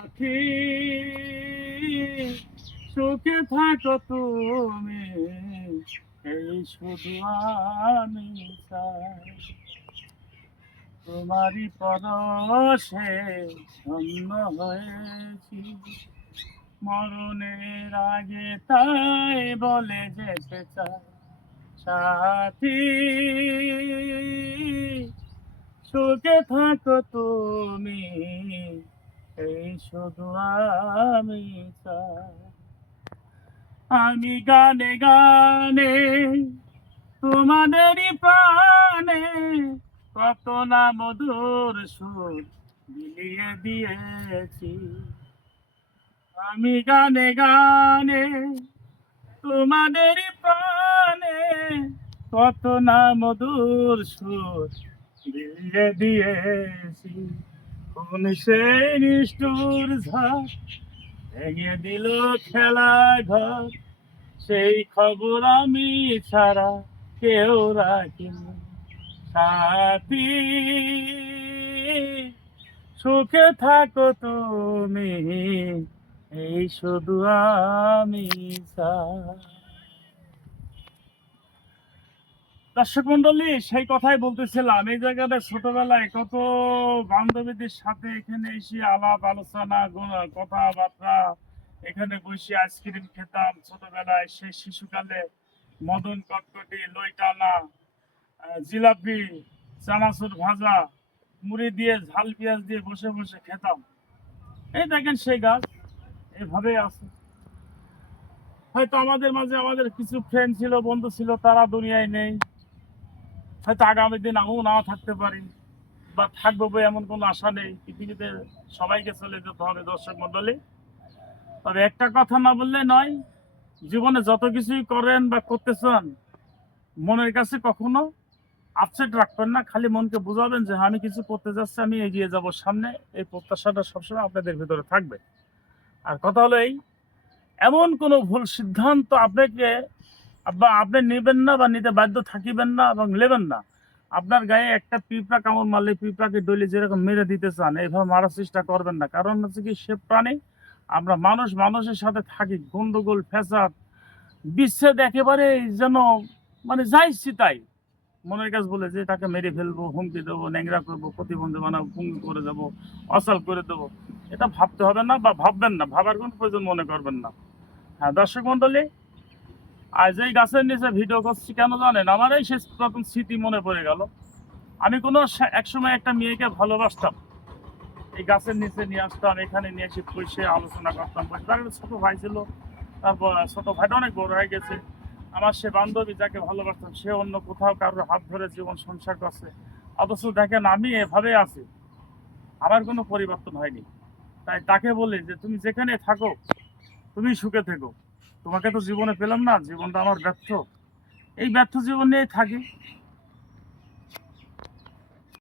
সাথী, সুখে থাকো তুমি, এই শুধু আমি চাই। তোমারই পরশে ধন্য হয়েছি, মরণের আগে তাই বলে যেতে চাই। সাথী, সুখে থাকো তুমি, এই শুধু আমি চাই। আমি গানে গানে তোমাদেরই প্রাণে কত না মধুর সুর বিলিয়ে দিয়েছি। আমি গানে গানে তোমাদেরই প্রাণে কত না মধুর সুর বিলিয়ে দিয়েছি। কোন সেই নিষ্ঠুর ঝড় ভেঙে দিল খেলা ঘর, সেই খবর আমি ছাড়া কেউ রাখিনি। সাথী, সুখে থাকো তুমি, এই শুধু আমি চাই। দর্শক মন্ডলী, সেই কথাই বলতেছিলাম। এই জায়গাটা ছোটবেলায় কত বান্ধবীদের সাথে এখানে এসে আলাপ আলোচনা কথাবার্তা, এখানে বসে আইসক্রিম খেতাম ছোটবেলায়। সেই শিশুকালে মদন কটকটি, লইটানা, জিলাপি, চানাচুর ভাজা, মুড়ি দিয়ে ঝাল পেঁয়াজ দিয়ে বসে বসে খেতাম। এই দেখেন সেই গাছ এভাবে আছে। হয়তো আমাদের মাঝে আমাদের কিছু ফ্রেন্ড ছিল, বন্ধু ছিল, তারা দুনিয়ায় নেই। হয়তো আগামী দিন আমিও নাও থাকতে পারি, বা থাকবো বলে এমন কোনো আশা নেই। পৃথিবীতে সবাইকে চলে যেতে হবে দর্শক মন্ডলী। তবে একটা কথা না বললে নয়, জীবনে যত কিছুই করেন বা করতে চান, মনের কাছে কখনো আপসেট রাখবেন না। খালি মনকে বুঝাবেন যে আমি কিছু করতে যাচ্ছি, আমি এগিয়ে যাব সামনে। এই প্রত্যাশাটা সবসময় আপনাদের ভিতরে থাকবে। আর কথা হলো এই, এমন কোনো ভুল সিদ্ধান্ত আপনাকে বা আপনি নেবেন না, বা নিতে বাধ্য থাকিবেন না এবং নেবেন না। আপনার গায়ে একটা পিঁপড়া কামড় মারলে পিঁপড়াকে ডলে যেরকম মেরে দিতে চান, এইভাবে মারার চেষ্টা করবেন না। কারণ হচ্ছে কি, সে প্রাণী, আমরা মানুষ, মানুষের সাথে থাকি, গন্ডগোল ফ্যাসাদ বিচ্ছেদ একেবারে যেন মানে যাইছি তাই মনের কাছে বলে যে তাকে মেরে ফেলবো, হুমকি দেবো, ন্যাংরা করবো, প্রতিবন্ধী বানাবো, ভঙ্গি করে দেবো, অচল করে দেবো। এটা ভাবতে হবে না, বা ভাববেন না, ভাবার কোনো প্রয়োজন মনে করবেন না। হ্যাঁ দর্শক মন্ডলী, আজ এই গাছের নিচে ভিডিও করছি কেন জানেন? আমার এই শেষ প্রথম স্মৃতি মনে পড়ে গেল। আমি কোনো একসময় একটা মেয়েকে ভালোবাসতাম, এই গাছের নিচে নিয়ে আসতাম, এখানে নিয়ে এসে বসে আলোচনা করতাম। তার একটা ছোট ভাই ছিল, তারপর ছোট ভাইটা অনেক বড় হয়ে গেছে। আমার সে বান্ধবী যাকে ভালোবাসতাম, সে অন্য কোথাও কারোর হাত ধরে জীবন সংসার করছে। অথচ দেখেন আমি এভাবে আছি, আমার কোনো পরিবর্তন হয়নি। তাই তাকে বলি যে তুমি যেখানে থাকো, তুমি সুখে থেকো। তোমাকে তো জীবনে পেলাম না, জীবনটা আমার ব্যর্থ। এই ব্যর্থ জীবন নিয়েই থাকি।